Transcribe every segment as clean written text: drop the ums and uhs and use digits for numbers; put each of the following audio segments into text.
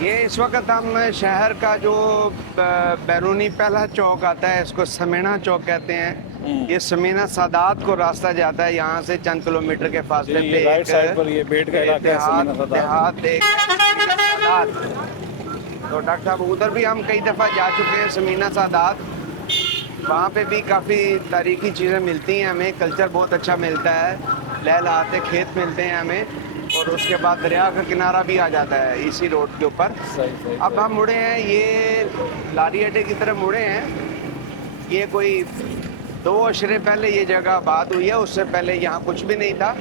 یہ اس وقت ہم شہر کا جو بیرونی پہلا چوک آتا ہے، اس کو سمینا چوک کہتے ہیں. یہ سمینا سادات کو راستہ جاتا ہے. یہاں سے چند کلومیٹر کے فاصلے یہ پہ رائٹ ایک سائڈ پر یہ بیٹ کا علاقہ ہے سمینا سادات. دیہات ایک سمینا سادات. تو ڈاکٹر صاحب ادھر بھی ہم کئی دفعہ جا چکے ہیں سمینا سادات. وہاں پہ بھی کافی تاریخی چیزیں ملتی ہیں ہمیں، کلچر بہت اچھا ملتا ہے. لہلہاتے کھیت ملتے ہیں ہمیں، اور اس کے بعد دریا کا کنارہ بھی آ جاتا ہے اسی روڈ کے اوپر. صحیح اب ہم مڑے ہیں، یہ لاری اڈے کی طرف مڑے ہیں. یہ کوئی 2 عشرے پہلے یہ جگہ آباد ہوئی ہے، اس سے پہلے یہاں کچھ بھی نہیں تھا.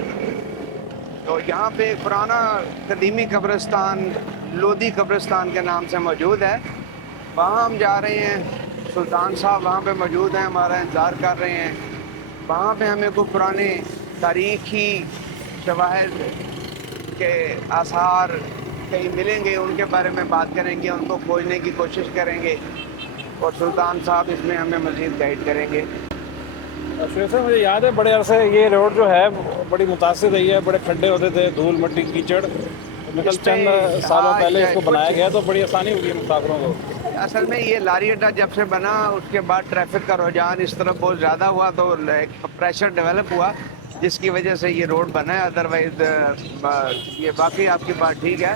تو یہاں پہ ایک پرانا قدیمی قبرستان لودھی قبرستان کے نام سے موجود ہے. وہاں ہم جا رہے ہیں. سلطان صاحب وہاں پہ موجود ہیں، ہمارا انتظار کر رہے ہیں. وہاں پہ ہمیں کوئی پرانے تاریخی شواہد کے آثار کہیں ملیں گے، ان کے بارے میں بات کریں گے، ان کو کھوجنے کی کوشش کریں گے، اور سلطان صاحب اس میں ہمیں مزید گائیڈ کریں گے. شیخ صاحب مجھے یاد ہے بڑے عرصے یہ روڈ جو ہے بڑی متاثر رہی ہے، بڑے کھڈے ہوتے تھے، دھول مٹی کیچڑ. اس مثلاً پہ چند سالوں پہلے اس کو بنایا کچھ گیا تو بڑی آسانی ہوئی ہے مسافروں کو. اصل میں یہ لاری اڈا جب سے بنا اس کے بعد ٹریفک کا رجحان اس طرف بہت زیادہ ہوا، تو ایک پریشر ڈیولپ ہوا جس کی وجہ سے یہ روڈ بنا ہے. ادروائز یہ باقی آپ کی بات ٹھیک ہے،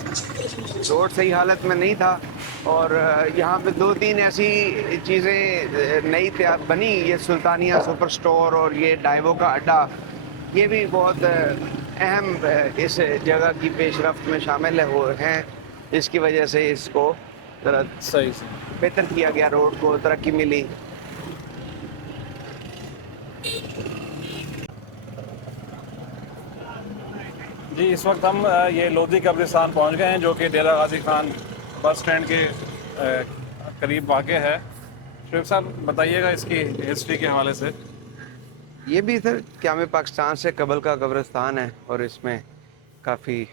روڈ صحیح حالت میں نہیں تھا. اور یہاں پہ 2-3 ایسی چیزیں نئی بنی، یہ سلطانیہ سپر سٹور اور یہ ڈائیوو کا اڈا، یہ بھی بہت اہم اس جگہ کی پیش رفت میں شامل ہیں. اس کی وجہ سے اس کو ذرا صحیح. بہتر کیا گیا، روڈ کو ترقی ملی. جی اس وقت ہم یہ لودھی قبرستان پہنچ گئے ہیں، جو کہ ڈیرہ غازی خان بس سٹینڈ کے قریب واقع ہے. شیخ صاحب بتائیے گا اس کی ہسٹری کے حوالے سے. یہ بھی سر قیام پاکستان سے قبل کا قبرستان ہے، اور اس میں کافی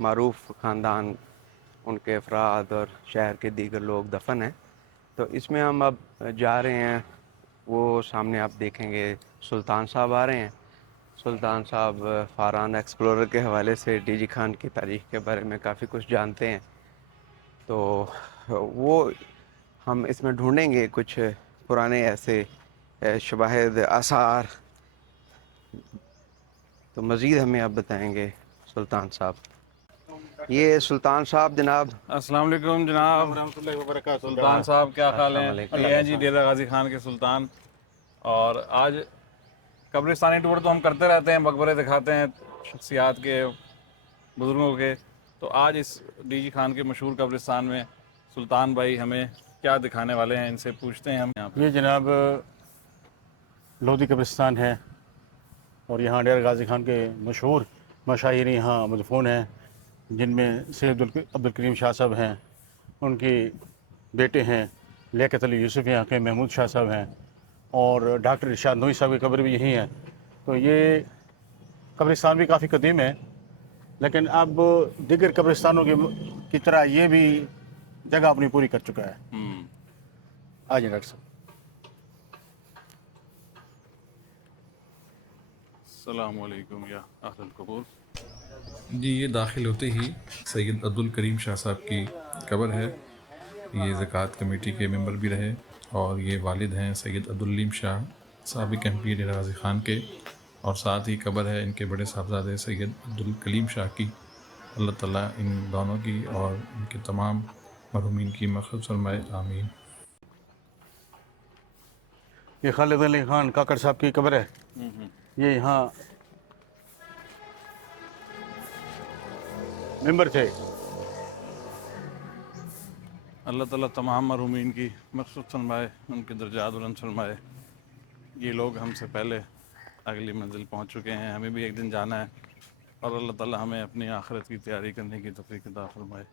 معروف خاندان، ان کے افراد اور شہر کے دیگر لوگ دفن ہیں. تو اس میں ہم اب جا رہے ہیں. وہ سامنے آپ دیکھیں گے سلطان صاحب آ رہے ہیں. سلطان صاحب فاران ایکسپلورر کے حوالے سے ڈی جی خان کی تاریخ کے بارے میں کافی کچھ جانتے ہیں. تو وہ ہم اس میں ڈھونڈیں گے کچھ پرانے ایسے شواہد آثار. تو مزید ہمیں آپ بتائیں گے سلطان صاحب. یہ سلطان صاحب جناب. السلام علیکم جناب. ورحمۃ اللہ وبرکاتہ. سلطان صاحب کیا حال السلام ہیں؟ علیکم. یہ ہیں جی ڈیرہ غازی خان کے سلطان. اور آج قبرستانی ٹور تو ہم کرتے رہتے ہیں، مقبرے دکھاتے ہیں شخصیات کے، بزرگوں کے. تو آج اس ڈی جی خان کے مشہور قبرستان میں سلطان بھائی ہمیں کیا دکھانے والے ہیں، ان سے پوچھتے ہیں ہم یہاں پہ. یہ جناب لودھی قبرستان ہے، اور یہاں ڈیرہ غازی خان کے مشہور مشاہیر یہاں مدفون ہیں، جن میں سید عبدالکریم شاہ صاحب ہیں، ان کے بیٹے ہیں لیاقت علی یوسف یہاں کے، محمود شاہ صاحب ہیں، اور ڈاکٹر ارشاد نوئی صاحب کی قبر بھی یہی ہے. تو یہ قبرستان بھی کافی قدیم ہے، لیکن اب دیگر قبرستانوں کی طرح یہ بھی جگہ اپنی پوری کر چکا ہے. آجائیں ڈاکٹر صاحب. السلام علیکم یا اہل القبور. جی یہ داخل ہوتے ہی سید عبدالکریم شاہ صاحب کی قبر ہے. یہ زکوٰۃ کمیٹی کے ممبر بھی رہے، اور یہ والد ہیں سید عبدالعلیم شاہ سابق ایم پی ڈیرہ غازی خان کے. اور ساتھ ہی قبر ہے ان کے بڑے صاحبزادے سید عبدالکلیم شاہ کی. اللہ تعالیٰ ان دونوں کی اور ان کے تمام مرحومین کی مغفرت فرمائے، آمین. یہ خالد علی خان کاکڑ صاحب کی قبر ہے. یہ یہاں ممبر تھے. اللہ تعالیٰ تمام مرحومین کی مغفرت فرمائے، ان کے درجات بلند فرمائے. یہ لوگ ہم سے پہلے اگلی منزل پہنچ چکے ہیں، ہمیں بھی ایک دن جانا ہے، اور اللہ تعالیٰ ہمیں اپنی آخرت کی تیاری کرنے کی توفیق عطا فرمائے.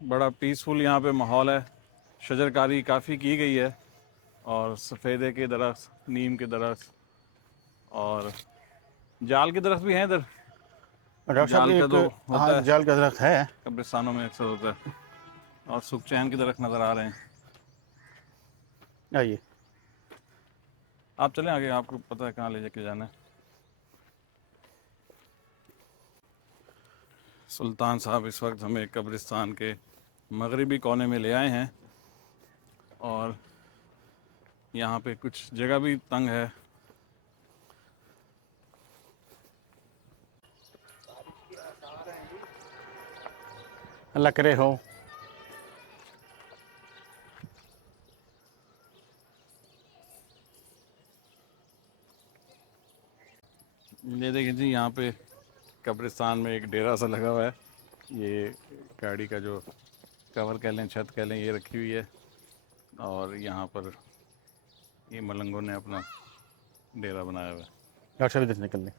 بڑا پیسفل یہاں پہ ماحول ہے، شجر کاری کافی کی گئی ہے، اور سفیدے کے درخت، نیم کے درخت، اور جال کے درخت بھی ہیں ادھر. ڈاکٹر صاحب جال کا ایک تو ہاں ہوتا ہے جال کا درخت ہے. قبرستانوں میں اکثر ہوتا ہے. اور سکھ چین کی درخت نظر آ رہے ہیں. آئیے. آپ چلیں آگے، آپ کو پتہ ہے کہاں لے جا کے جانا ہے. سلطان صاحب اس وقت ہمیں قبرستان کے مغربی کونے میں لے آئے ہیں اور یہاں پہ کچھ جگہ بھی تنگ ہے. اللہ کرے ہو. یہ دیکھیں جی یہاں پہ قبرستان میں ایک ڈیرا سا لگا ہوا ہے. یہ گاڑی کا جو کور کہہ لیں چھت کہہ لیں یہ رکھی ہوئی ہے اور یہاں پر یہ ملنگوں نے اپنا ڈیرا بنایا ہوا ہے. ڈاکٹر صاحب ادھر سے نکل لیں.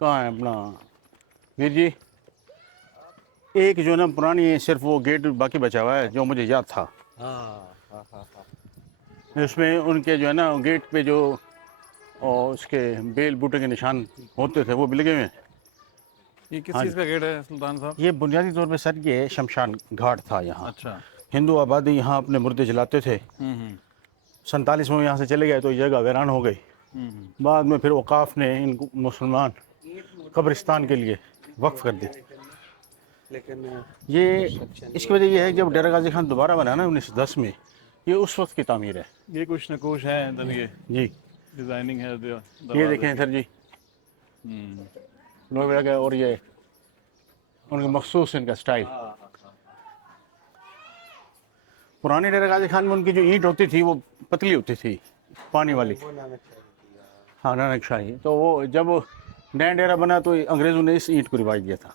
کہاں ہے اپنا ویر جی؟ ایک جو نا پرانی صرف وہ گیٹ باقی بچا ہوا ہے جو مجھے یاد تھا. اس میں ان کے جو ہے نا گیٹ پہ جو اور اس کے بیل بوٹے کے نشان ہوتے تھے وہ بھی لگے ہوئے ہیں. یہ کس چیز کا گیٹ ہے سلطان صاحب؟ یہ بنیادی طور پہ سر یہ شمشان گھاٹ تھا. یہاں اچھا. ہندو آبادی یہاں اپنے مردے جلاتے تھے. 47 میں یہاں سے چلے گئے تو یہ جگہ ویران ہو گئی. بعد میں پھر اوقاف نے ان کو مسلمان قبرستان کے لیے وقف کر دی. لیکن یہ اس کی وجہ یہ ہے کہ جب ڈیرہ غازی خان دوبارہ بنا نا 1910 میں یہ اس وقت کی تعمیر ہے. یہ کچھ نقوش ہے اندر یہ جی ڈیزائننگ ہے یہ دیکھیں سر جی لوگ لگا اور یہ ان کے مخصوص ان کا سٹائل. پرانے ڈیرہ غازی خان میں ان کی جو اینٹ ہوتی تھی وہ پتلی ہوتی تھی پانی والی. ہاں نانک شاہی. تو وہ جب نیا ڈیرہ بنا تو انگریزوں نے اس اینٹ کو رواج دیا تھا.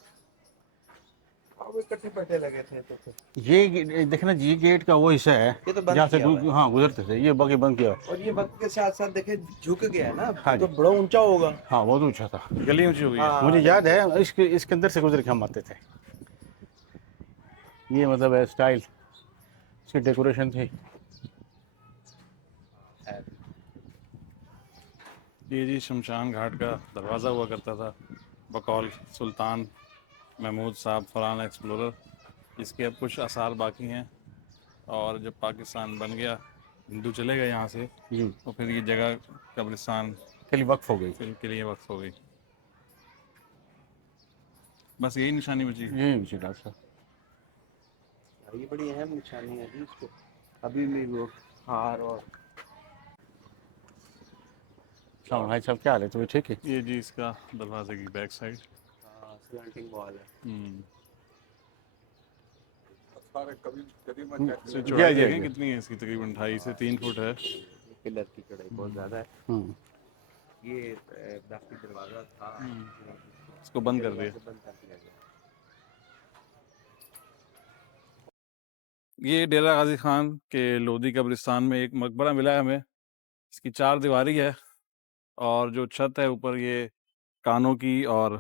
لگے تھے تو یہ دیکھنا جی گیٹ کا وہ حصہ ہے جہاں سے ہاں گزرتے تھے. یہ باقی بند کیا اور یہ وقت کے ساتھ ساتھ دیکھیں جھک گیا ہے نا. ہاں جی. تو بڑا اونچا ہوگا. ہاں بہت اونچا تھا. گلی اونچی ہوئی ہے. مجھے یاد ہے اس کے اندر سے گزر کے ہم آتے تھے. یہ مطلب ہے سٹائل اس کی ڈیکوریشن تھی. یہ جی شمشان گھاٹ کا دروازہ ہوا کرتا تھا بقول سلطان محمود صاحب فرحان ایکسپلورر. اس کے اب کچھ آثار باقی ہیں اور جب پاکستان بن گیا ہندو چلے گئے یہاں سے جی تو پھر یہ جگہ قبرستان کے لیے وقف ہو گئی. کے لیے وقف ہو گئی. بس یہی نشانی بچی. یہی جی ڈاکٹر صاحب. یہ بڑی اہم نشانی ہے جی اس کو ابھی بھی وہ ہار اور السلام بھائی صاحب کیا حال ہے؟ تو ٹھیک ہے. یہ جی اس کا دروازے کی بیک سائڈ سلانٹنگ وال ہے. چوڑائی دیکھیں کتنی ہے اس کی؟ تقریباً 2.5 سے 3 فٹ ہے. پلر کی چوڑائی بہت زیادہ ہے. یہ داخلی دروازہ تھا اس کو بند کر دیا. یہ ڈیرہ غازی خان کے لودھی قبرستان میں ایک مقبرہ ملا ہے ہمیں. اس کی 4 دیواری ہے اور جو چھت ہے اوپر یہ کانوں کی اور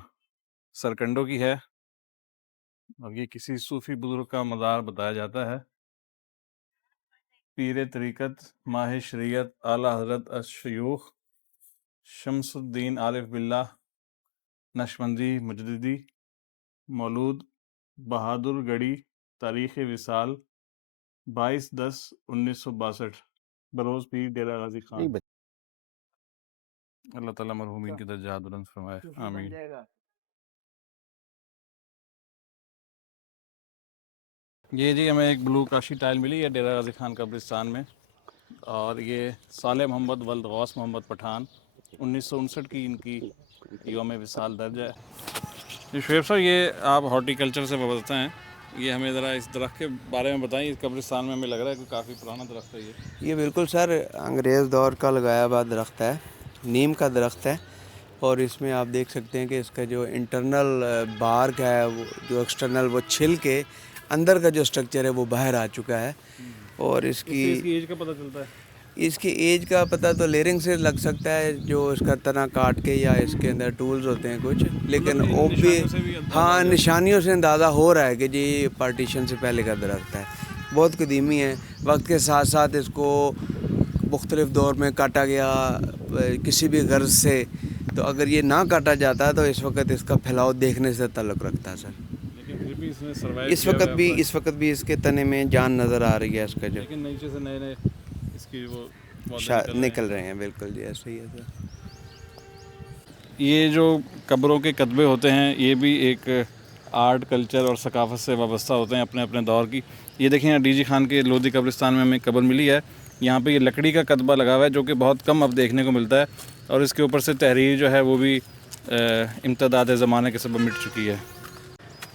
سرکنڈوں کی ہے اور یہ کسی صوفی بزرگ کا مزار بتایا جاتا ہے. پیر طریقت ماہ شریعت اعلیٰ حضرت الشیوخ شمس الدین عارف باللہ نقشبندی مجددی مولود بہادر گڑھی تاریخ وصال 22/10/1962 بروز پیر ڈیرہ غازی خان. اللہ تعالیٰ مرحومین کی درجات بلند فرمائے. آمین. یہ جی ہمیں ایک بلو کاشی ٹائل ملی ہے ڈیرہ غازی خان قبرستان میں اور یہ صالح محمد ولد غوث محمد پٹھان 1959 کی ان کی یوم وصال درج ہے. جی شعیب صاحب یہ آپ ہارٹی کلچر سے وابستہ ہیں. یہ ہمیں ذرا اس درخت کے بارے میں بتائیں. اس قبرستان میں ہمیں لگ رہا ہے کہ کافی پرانا درخت ہے یہ بالکل سر انگریز دور کا لگایا ہوا درخت ہے. نیم کا درخت ہے اور اس میں آپ دیکھ سکتے ہیں کہ اس کا جو انٹرنل بارک ہے وہ جو ایکسٹرنل وہ چھل کے اندر کا جو سٹرکچر ہے وہ باہر آ چکا ہے. اور اس کی ایج کا پتہ چلتا ہے؟ اس کی ایج کا پتہ تو لیرنگ سے لگ سکتا ہے جو اس کا تنا کاٹ کے یا اس کے اندر ٹولز ہوتے ہیں کچھ. لیکن وہ بھی ہاں نشانیوں سے اندازہ ہو رہا ہے کہ جی پارٹیشن سے پہلے کا درخت ہے. بہت قدیمی ہے. وقت کے ساتھ ساتھ اس کو مختلف دور میں کاٹا گیا کسی بھی غرض سے. تو اگر یہ نہ کاٹا جاتا تو اس وقت اس کا پھیلاؤ دیکھنے سے تعلق رکھتا ہے سر. لیکن پھر بھی اس نے سروائیو اس وقت بھی اس کے تنے میں جان نظر آ رہی ہے اس کا جو لیکن نیچے سے نئے اس کی وہ نکل رہے ہیں. بالکل جی ایسا ہی ہے سر. یہ جو قبروں کے کتبے ہوتے ہیں یہ بھی ایک آرٹ کلچر اور ثقافت سے وابستہ ہوتے ہیں اپنے اپنے دور کی. یہ دیکھیں ڈی جی خان کے لودھی قبرستان میں ہمیں قبر ملی ہے. یہاں پہ یہ لکڑی کا کتبہ لگا ہوا ہے جو کہ بہت کم اب دیکھنے کو ملتا ہے, اور اس کے اوپر سے تحریر جو ہے وہ بھی امتداد زمانے کے سبب مٹ چکی ہے.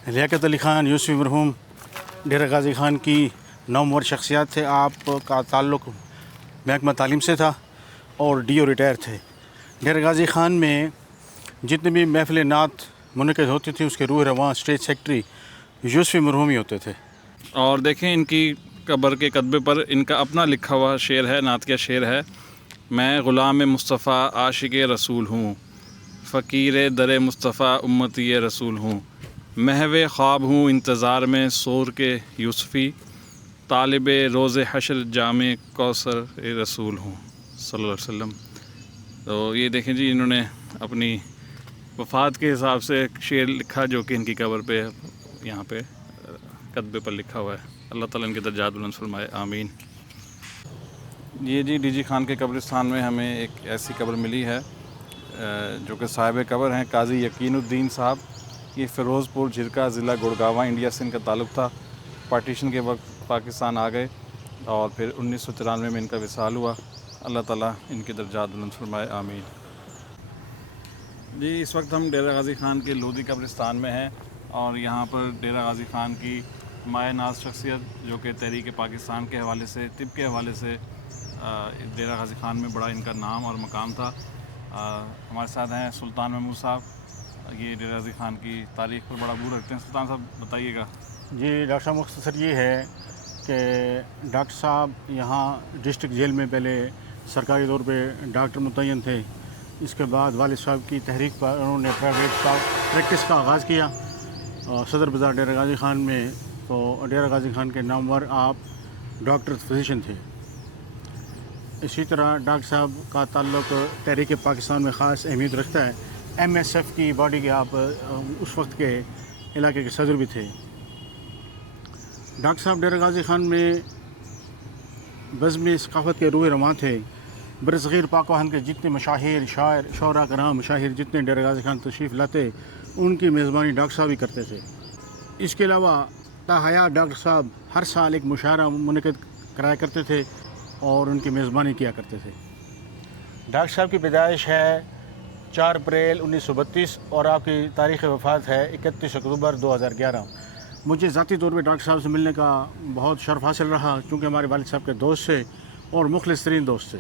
لیاقت علی خان یوسفی مرحوم ڈیرہ غازی خان کی نامور شخصیات تھے. آپ کا تعلق محکمہ تعلیم سے تھا اور ڈی او ریٹائر تھے. ڈیرہ غازی خان میں جتنے بھی محفل نعت منعقد ہوتی تھی اس کے روح رواں اسٹیج سیکٹری یوسفی مرحوم ہی ہوتے تھے. اور دیکھیں ان کی قبر کے کتبے پر ان کا اپنا لکھا ہوا شعر ہے, نعتیہ شعر ہے. میں غلام مصطفیٰ عاشق رسول ہوں, فقیر در مصطفیٰ امتی رسول ہوں, محو خواب ہوں انتظار میں سور کے یوسفی, طالب روز حشر جامع کوثر رسول ہوں صلی اللہ علیہ وسلم. تو یہ دیکھیں جی انہوں نے اپنی وفات کے حساب سے ایک شعر لکھا جو کہ ان کی قبر پہ یہاں پہ کتبے پر لکھا ہوا ہے. اللہ تعالیٰ ان کے درجات بلند فرمائے, آمین. یہ جی ڈی جی خان کے قبرستان میں ہمیں ایک ایسی قبر ملی ہے جو کہ صاحب قبر ہیں قاضی یقین الدین صاحب. یہ فیروز پور جھرکا ضلع گڑگاواں انڈیا سے ان کا تعلق تھا. پارٹیشن کے وقت پاکستان آ گئے اور پھر 1993 میں ان کا وصال ہوا. اللہ تعالیٰ ان کے درجات بلند فرمائے, آمین. جی اس وقت ہم ڈیرہ غازی خان کے لودھی قبرستان میں ہیں اور یہاں پر ڈیرہ غازی خان کی مایہ ناز شخصیت جو کہ تحریک پاکستان کے حوالے سے, طب کے حوالے سے ڈیرہ غازی خان میں بڑا ان کا نام اور مقام تھا. ہمارے ساتھ ہیں سلطان محمود صاحب, یہ ڈیرہ غازی خان کی تاریخ پر بڑا عبور رکھتے ہیں. سلطان صاحب بتائیے گا. جی ڈاکٹر صاحب مختصر یہ ہے کہ ڈاکٹر صاحب یہاں ڈسٹرکٹ جیل میں پہلے سرکاری طور پہ ڈاکٹر متعین تھے. اس کے بعد والد صاحب کی تحریک پر انہوں نے پرائیویٹ پریکٹس کا آغاز کیا صدر بازار ڈیرہ غازی خان میں. تو ڈیرہ غازی خان کے نامور آپ ڈاکٹر فزیشین تھے. اسی طرح ڈاکٹر صاحب کا تعلق تحریک پاکستان میں خاص اہمیت رکھتا ہے. ایم ایس ایف کی باڈی کے آپ اس وقت کے علاقے کے صدر بھی تھے. ڈاکٹر صاحب ڈیرہ غازی خان میں بزم ثقافت کے روح رواں تھے. برصغیر پاک و ہند کے جتنے مشاہیر شاعر شعراء کرام مشاہیر جتنے ڈیرہ غازی خان تشریف لاتے ان کی میزبانی ڈاکٹر صاحب ہی کرتے تھے. اس کے علاوہ تاحیات ڈاکٹر صاحب ہر سال ایک مشاعرہ منعقد کرایا کرتے تھے اور ان کی میزبانی کیا کرتے تھے. ڈاکٹر صاحب کی پیدائش ہے 4 اپریل 1932 اور آپ کی تاریخ وفات ہے 31 اکتوبر 2011. مجھے ذاتی طور پہ ڈاکٹر صاحب سے ملنے کا بہت شرف حاصل رہا چونکہ ہمارے والد صاحب کے دوست تھے اور مخلص ترین دوست تھے.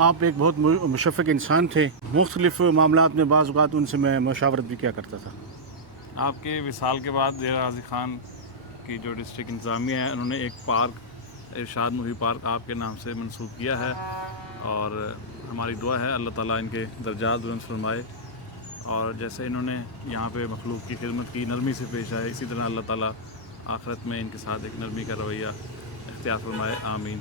آپ ایک بہت مشفق انسان تھے. مختلف معاملات میں بعض اوقات ان سے میں مشاورت بھی کیا کرتا تھا. آپ کے وصال کے بعد ڈیرہ غازی خان کی جو ڈسٹرکٹ انتظامیہ ہے انہوں نے ایک پارک ارشاد محی پارک آپ کے نام سے منسوخ کیا ہے اور ہماری دعا ہے اللہ تعالیٰ ان کے درجات بلند فرمائے. اور جیسے انہوں نے یہاں پہ مخلوق کی خدمت کی, نرمی سے پیش آئے, اسی طرح اللہ تعالیٰ آخرت میں ان کے ساتھ ایک نرمی کا رویہ اختیار فرمائے, آمین.